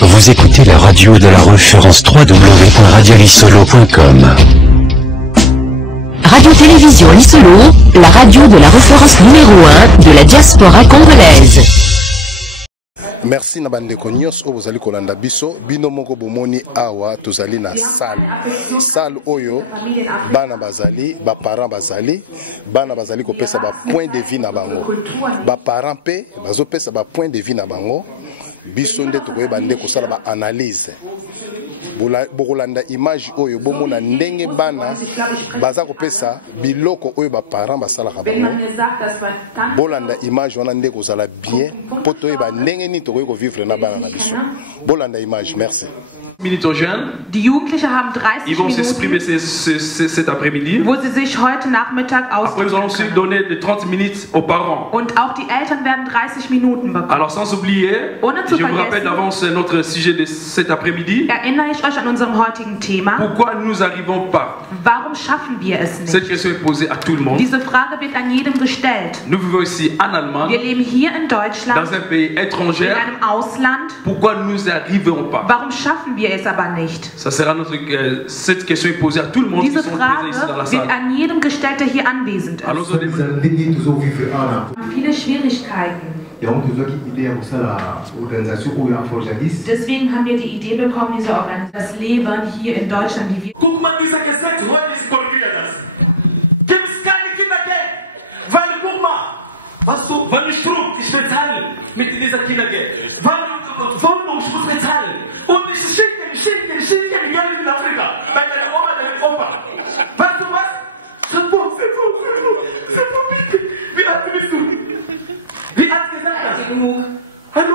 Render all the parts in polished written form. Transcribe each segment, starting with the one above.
Vous écoutez la radio de la référence www.radialisolo.com. Radio-Télévision Lisolo, la radio de la référence numéro 1 de la diaspora congolaise. Merci na bandeko nyos o bozali kolanda biso bino moko bomoni awa tozali na salle oyo bana bazali ba parents bazali kopesa ba point de vue na bango ba parents pe bazopesa ba point de vue na bango biso nde tokoyeba nde kosala ba analyse bokolanda image oyo bomona ndenge bana baza kopesa biloko oyo ba parents basalaka bango bolanda image wana nde kozala bien po toyeba ndenge ni tokoki kovivre na bana na biso bolanda image. Merci. Minutes aux jeunes. Die Jugendlichen haben 30 Ils vont s'exprimer Minuten, cet après-midi. wo sie sich heute Nachmittag Après, nous allons aussi ausdrücken donner de 30 minutes aux parents. Und auch die Eltern werden 30 Minuten bekommen. Alors, sans oublier, Ohne zu je vous rappelle vergessen, d'avance notre sujet de cet après-midi. erinnere ich euch an unserem heutigen Thema. Pourquoi nous n'arrivons pas? Warum schaffen wir es Cette nicht? question est posée à tout le monde. Diese Frage wird an jedem gestellt. Nous vivons ici en Allemagne, Wir leben hier in Deutschland, dans un pays in étranger. einem Ausland. Pourquoi nous n'arrivons pas? Warum schaffen wir es aber nicht? Ça sera cette question est posée à tout le monde qui Diese sont présents ici dans la Frage wird salle. an jedem gestellt, der hier anwesend ist. Allons-y. Viele Schwierigkeiten. Deswegen haben wir die Idee bekommen, diese Organisation, das Leben hier in Deutschland, wie wir. Guck mal, dieser Gesetz heute ist korrigiert das. Gibt es keine Kindergeld? Weil, guck mal, was du, wenn ich Strom, ich bezahle mit dieser Kindergeld. Weil Wohnung, ich muss bezahlen. Und ich schicke Geld in Afrika. Bei deiner Oma, deinem Opa. Weißt du was? Wie alt bist du? Wie alt gesagt hast? Hallo,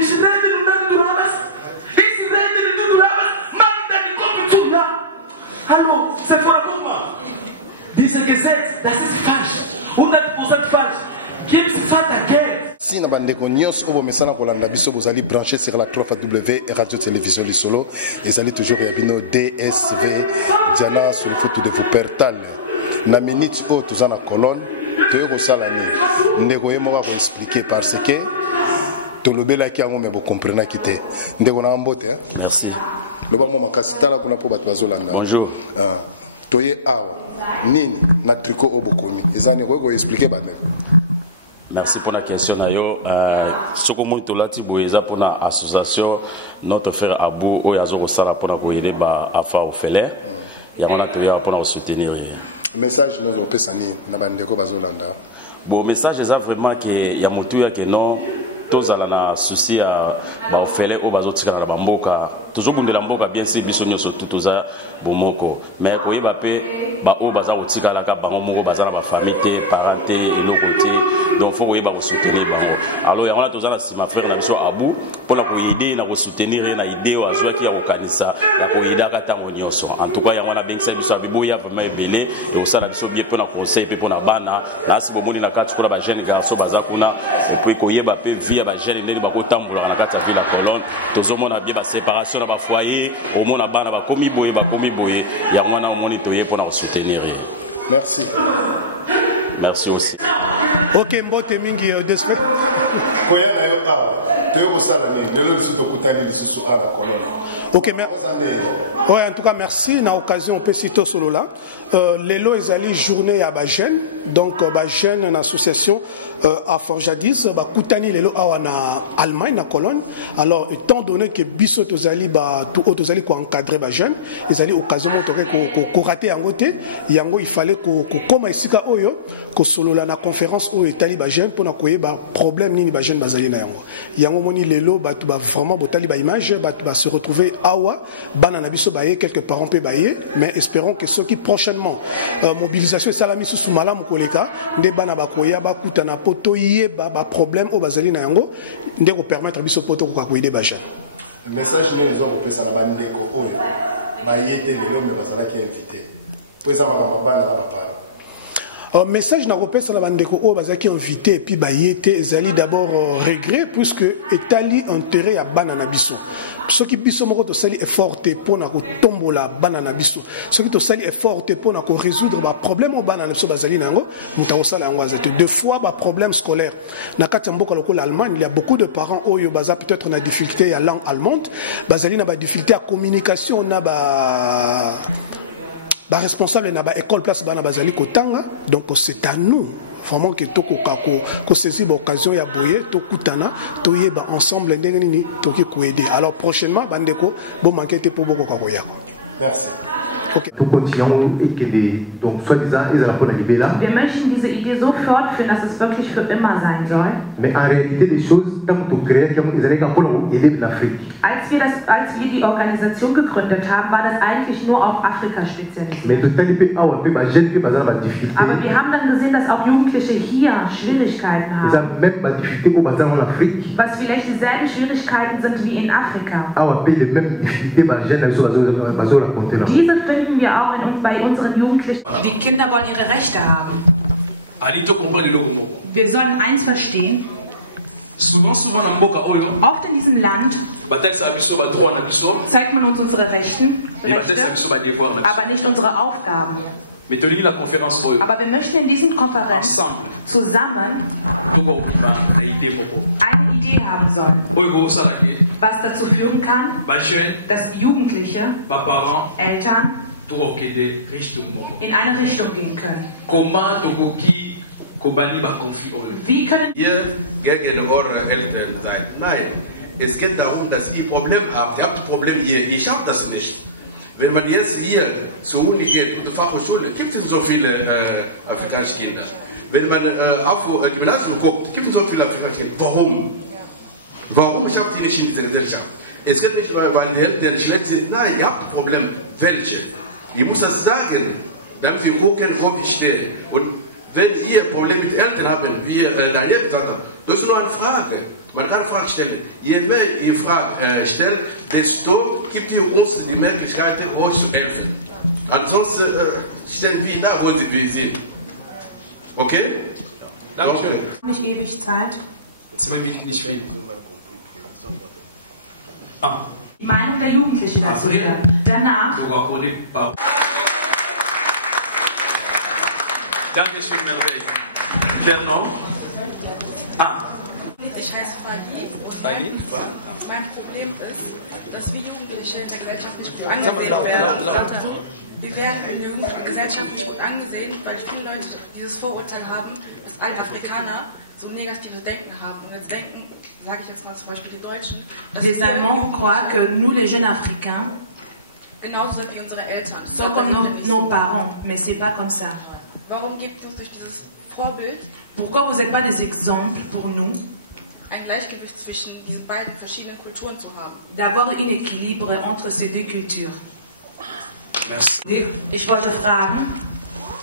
ich rede und dann du hast. Ich rede und du hast. Mach deine Kopf zu, ja? Hallo, Sephora, guck mal. Dieses Gesetz, das ist falsch. 100% falsch. Gibt es Vater Geld? Si na bandeko nyos obo mesana kolanda biso bozali branché sur la W Radio Télévision Lisolo ezali toujours ya bino DSV Diana sur le foot de vous pertal na minute o tozana colonne toyo kosala ni ndeko ye moko ko expliquer parce que tolobelaki yango me bo comprendre kite ndeko na mbote. Merci. Loba mo makasi tala kuna po bato bazolanda. Bonjour. Toye awa nini na tricot obokomi ezani ko expliquer ba. Merci pour la question. Ce que nous avons pour l'association, notre frère Abou, il y a pour nous aider à faire au Félé. Il y a pour nous soutenir. Le message nous bon message est vraiment que il y a motuya que non tous ala na souci à ba ofele o bazotika na bamboka tozobundela mboka bien sûr biso nyoso tutoza bomoko mais ko yeba pe ba o baza kotika la ka bango moko baza na ba famille te parenté et lokoté donc faut yeba ko soutenir bango alors ya on toza na sima frère na biso Abou pour la ko aider na ko soutenir na idée o azwa ki ya ko kanisa ya ko aider ka tango nyoso en tout cas ya wana bengisa biso abibo ya vraiment ebele et osala biso bien pour na conseil pe pour na bana na si bomoni na kati kula ba jeune garçon baza kuna et puis ko yeba pe vie ba jeune ndeni ba ko tambola na kati ya ville colonne tozomona bien ba séparation na ba foyer au mona bana ba komi boye ya mwana omoni toye pour na soutenir. Merci. Merci aussi. OK, mbote mingi despe. Koya na yo tawa. Toyo kosala ni lelo biso tokutani lisusu ala colonne. OK, ouais, en tout cas, merci. Na occasion, on peut citer solo là. Lelo ezali journée à Bajen, donc Bajen, une association à Forjadis, Koutani Lelo na Allemagne, na Cologne. Alors, étant donné que biso tozali tout tozali ko encadrer Bajen, ezali occasion ko raté en côté, yango il fallait ko koma isika oyo ko solo la na conférence oyo etali Bajen pour na koye ba problème nini Bajen bazali na yango. Yango moni Lelo ba vraiment botali ba image ba se retrouver awa bana na biso baye quelques parents pe baye mais espérons que ceux qui prochainement mobilisation salami sous malamu koleka nde bana bakoya bakuta na poto yé ba problème au bazali na yango nde ko permettre biso poto ko koyede ba jeune message nous doit ko pesa na bandeko oyo baye te lelo me bazala ki invité poza ba bana ba Message na kopesa na bandeko o bazaki invité et puis bayete ezali d'abord regret puisque etali intérêt ya bana na biso. Soki biso moko to sali effort te pona ko tombola bana na biso. Soki to sali effort te pona ko résoudre ba problème o bana na biso bazali nango muta ko sala yango azete. Deux fois ba problème scolaire. Na kati mboka lokola Allemagne, il y a beaucoup de parents oyo baza peut-être na difficulté ya langue allemande, bazali na ba difficulté à communication na ba responsable na ba école place bana bazali kotanga. Donc c'est à nous vraiment que to ko saisir l'occasion ya boye to kutana to yeba ensemble ndenge nini to ki ko aider. Alors prochainement bandeko bo manquete pour boko ko yako. Merci. Okay. Wir möchten diese Idee so fortführen, dass es wirklich für immer sein soll. Mais en réalité des choses, Als wir die Organisation gegründet haben, war das eigentlich nur auf Afrika spezialisiert. Aber wir haben dann gesehen, dass auch Jugendliche hier Schwierigkeiten haben. Was vielleicht dieselben Schwierigkeiten sind wie in Afrika. Diese finden wir auch bei unseren Jugendlichen. Die Kinder wollen ihre Rechte haben. Wir sollen eins verstehen. Oft in diesem Land zeigt man uns unsere Rechte, aber nicht unsere Aufgaben. Aber wir möchten in diesen Konferenzen zusammen eine Idee haben sollen, was dazu führen kann, dass Jugendliche, Eltern in eine Richtung gehen können. Wie können ihr gegen eure Eltern seid? Nein, es geht darum, dass ihr Problem habt. Ihr habt ein Problem hier, ich habe das nicht. Wenn man jetzt hier zur Uni geht und zur Fachhochschule, gibt es so viele afrikanische Kinder. Wenn man auf Gymnasium guckt, gibt es so viele afrikanische Kinder. Warum? Warum schafft ihr nicht in dieser Gesellschaft? Es geht nicht, weil die Eltern schlecht sind. Nein, ihr habt ein Problem. Welche? Ich muss das sagen, damit wir gucken, wo wir stehen. Und wenn ihr Probleme mit Eltern habt, wie Daniel gesagt hat, das ist nur eine Frage. Man kann Fragen stellen. Je mehr ihr Fragen stellt, desto gibt ihr uns die Möglichkeit, euch zu helfen. Ansonsten stehen wir da, wo wir sind. Okay? Dankeschön. Nicht ewig Zeit. Die Meinung der Jugendlichen dazu wieder. Danach. Dankeschön, Merveille. Fernand? Ich heiße Fanny und mein Problem ist, dass wir Jugendliche in der Gesellschaft nicht gut angesehen werden. Wir werden in der Gesellschaft nicht gut angesehen, weil viele Leute dieses Vorurteil haben, dass alle Afrikaner so negative Denken haben. Und jetzt denken, sage ich jetzt mal zum Beispiel die Deutschen, dass les Allemands croient que nous, les jeunes Africains, genauso sind wie unsere Eltern. Sont comme nos parents, mais c'est pas comme ça. Warum gibt es durch dieses Vorbild, pourquoi vous n'êtes pas des exemples pour nous, ein Gleichgewicht zwischen diesen beiden verschiedenen Kulturen zu haben? D'avoir un équilibre entre ces deux cultures. Merci. Ich wollte fragen,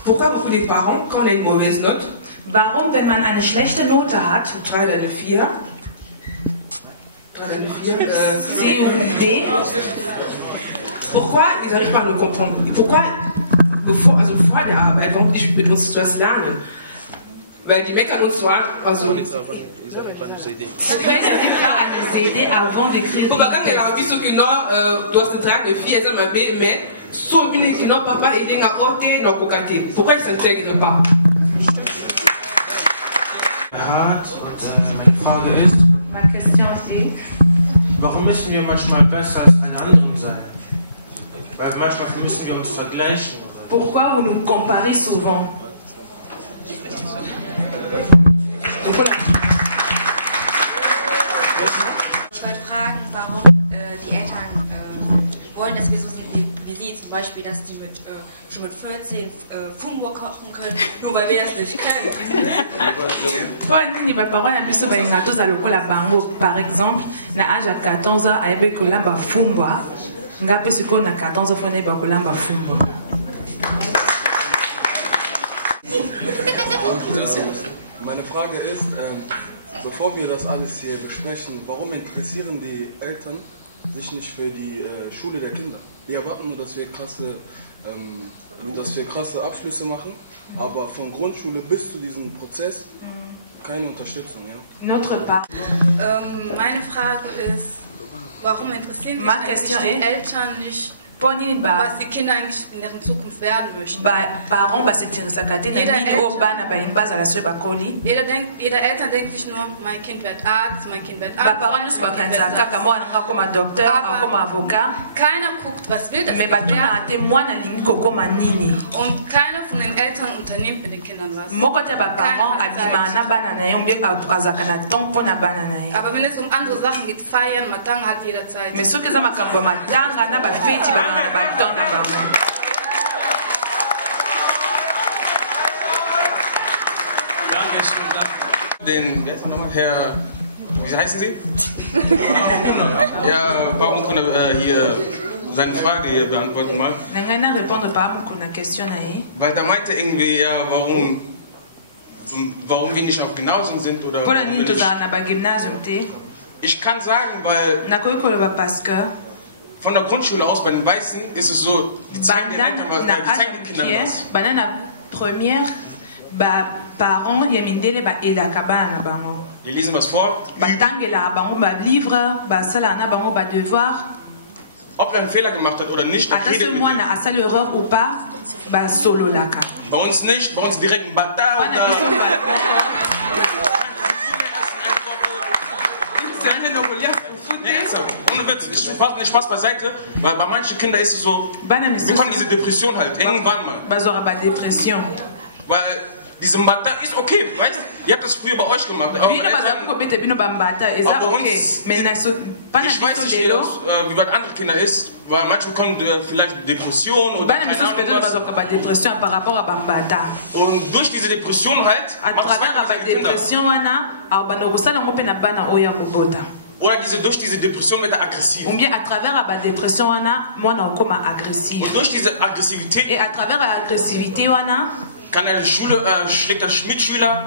pourquoi beaucoup de parents, quand on a une mauvaise note, warum, wenn man eine schlechte Note hat, 3 deine 4, C und D, pourquoi ils n'arrivent pas à nous comprendre? Pourquoi, also vor der Arbeit, warum nicht mit uns das lernen? Weil die meckern uns zwar, also une CD avant d'écrire. Pourquoi quand elle a envie que non, doit se traquer une fille, elle m'a dit, mais so bien que non, papa, il est à côté, non, kokate. Pourquoi ils s'intègrent pas? Und meine Frage ist, warum müssen wir manchmal besser als alle anderen sein? Weil manchmal müssen wir uns vergleichen. Pourquoi vous nous comparez souvent? Ich wollte fragen, warum die Eltern wollen, dass wir so wie sie zum Beispiel, dass die schon mit 14 Fumbo kochen können, nur weil wir das nicht können. Par exemple, na âge à 14 ans, avec la bafumba, nga pe siko na 14 ans fone bakolamba fumba. Meine Frage ist, bevor wir das alles hier besprechen, warum interessieren die Eltern sich nicht für die Schule der Kinder? Die erwarten nur, dass wir krasse dass wir krasse Abschlüsse machen, aber von Grundschule bis zu diesem Prozess keine Unterstützung. Ja? Notre part. Meine Frage ist, warum interessieren sich die Eltern nicht, was die Kinder eigentlich in deren Zukunft werden möchten? Jeder Eltern denkt sich nur, mein Kind wird Arzt, mein Kind wird Arzt. Aber keiner guckt, was will das Kind werden. Und keiner von den Eltern unternimmt mit den Kindern was. Aber wenn es um andere Sachen geht, feiern, Matanga hat jeder Zeit. Den, wer ist nochmal? Herr, wie heißen Sie? Ja, Baumkuna hier seine Frage hier beantworten mal. Weil der meinte irgendwie, ja, warum wir nicht auf Gymnasium sind oder. Ich kann sagen, weil von der Grundschule aus bei den Weißen ist es so, die zeigen den Eltern was, die zeigen den Kindern was. Die lesen was vor. Ob er einen Fehler gemacht hat oder nicht, das redet mit ihm. Bei uns nicht, bei uns direkt Bata oder... Nicht Spaß beiseite, weil bei manchen Kindern ist es so, wir bekommen diese Depression halt, irgendwann mal. Weil diese Mbata ist okay, weißt du? Ihr habt das früher bei euch gemacht. Aber bei uns, ich weiß nicht, wie bei anderen Kindern ist, weil manche bekommen vielleicht Depression oder keine Ahnung was. Und durch diese Depression halt, macht es weiter mit den Kindern. Oder durch diese Depression wird er aggressiv. Und durch diese Aggressivität kann eine Schule, schlägt der Mitschüler.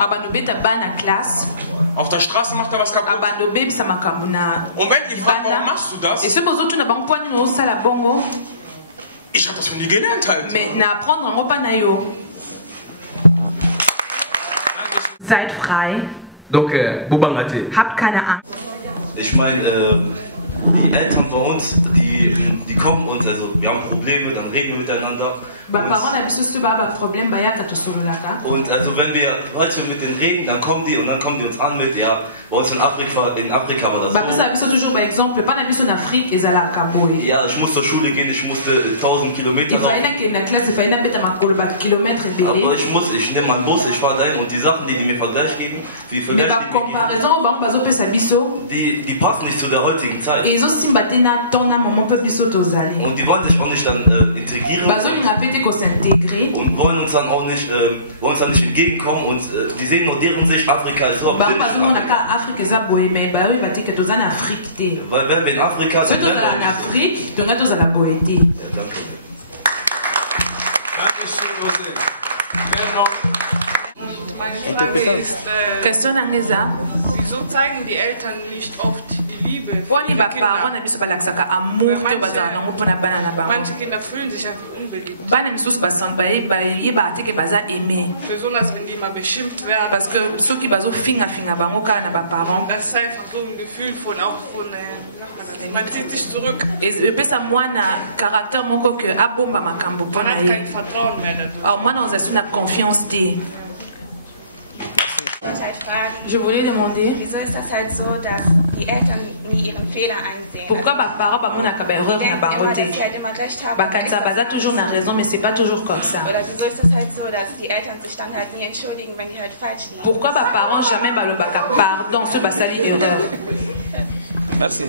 Auf der Straße macht er was kaputt. Und wenn die fragen, warum machst du das? Ich habe das von dir gelernt halt. Seid frei. Donc, habt keine Angst. Ich meine, die Eltern bei uns, die kommen uns, also wir haben Probleme, dann reden wir miteinander. Und also wenn wir heute mit denen reden, dann kommen die uns an mit, ja, bei uns in Afrika war das so. Ja, ich muss zur Schule gehen, ich musste 1000 Kilometer laufen. Aber ich nehme meinen Bus, ich fahre dahin und die Sachen, die mir Vergleich geben, die passen nicht zu der heutigen Zeit. Und die wollen sich auch nicht dann integrieren. Und wollen uns dann auch nicht, entgegenkommen und die sehen nur deren Sicht, Afrika ist so. Weil wenn wir in Afrika sind, dann Meine Frage ist, wieso zeigen die Eltern nicht oft die Liebe für ihre Kinder? Manche Kinder fühlen sich einfach unbeliebt. Besonders wenn die mal beschimpft werden. Das ist einfach so ein Gefühl von man zieht sich zurück. Man hat kein Vertrauen mehr dazu. Je voulais demander wieso ist das halt so, dass die Eltern nie ihren Fehler einsehen? Pourquoi parents bamonaka ba erreur na bangote? Bakanisa baza toujours na raison, mais c'est pas toujours comme ça. Oder wieso ist es halt so, dass die Eltern sich dann halt nie entschuldigen, wenn die halt falsch liegen? Pourquoi parents jamais balobaka pardon ce basali erreur? Merci.